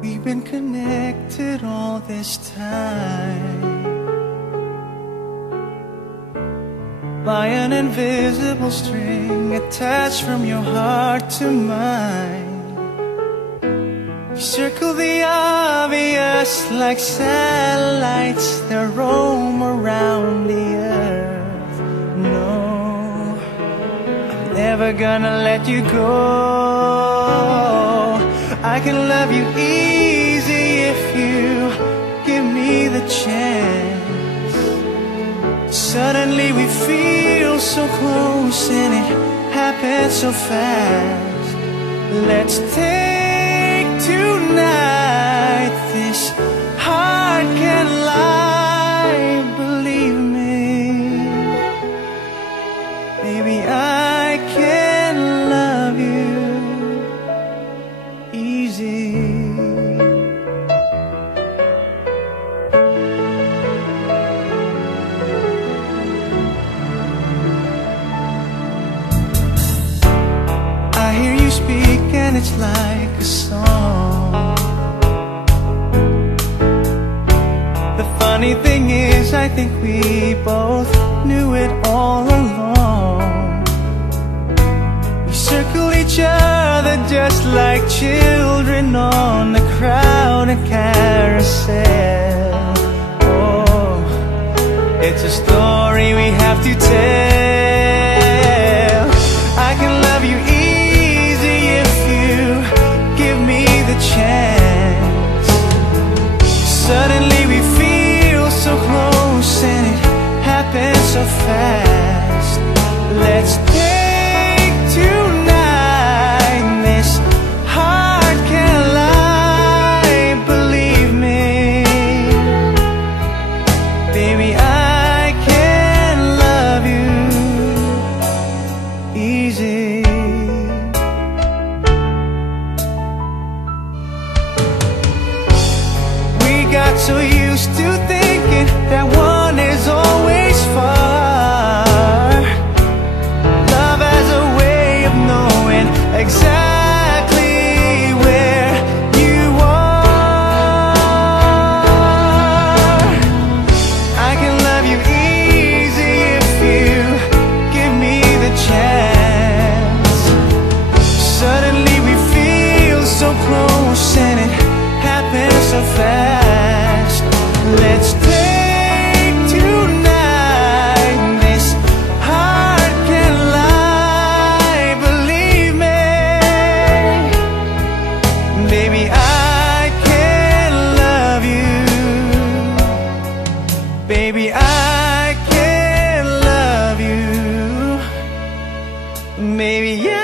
We've been connected all this time by an invisible string attached from your heart to mine. We circle the obvious like satellites that roam around the earth. No, I'm never gonna let you go. I can love you easy if you give me the chance. Suddenly we feel so close and it happens so fast. Let's take tonight. This heart can't lie, believe me. Maybe I can love you easy. I hear you speak and it's like a song. The funny thing is I think we both knew it all along. We circle each other just like children on a crowded carousel. Oh, it's a story we have to tell. I can love you easy if you give me the chance. Suddenly we feel so close and it happens so fast. Let's take tonight. This heart can't lie, believe me. Baby, I can love you easy. We got so used to thinking that one is always far. Love has a way of knowing exactly where you are. I can love you easy if you give me the chance. Suddenly we feel so close and it happens so fast. Let's take tonight. This heart can't lie, believe me. Baby, I can love you. Baby, I can love you. Baby, yeah.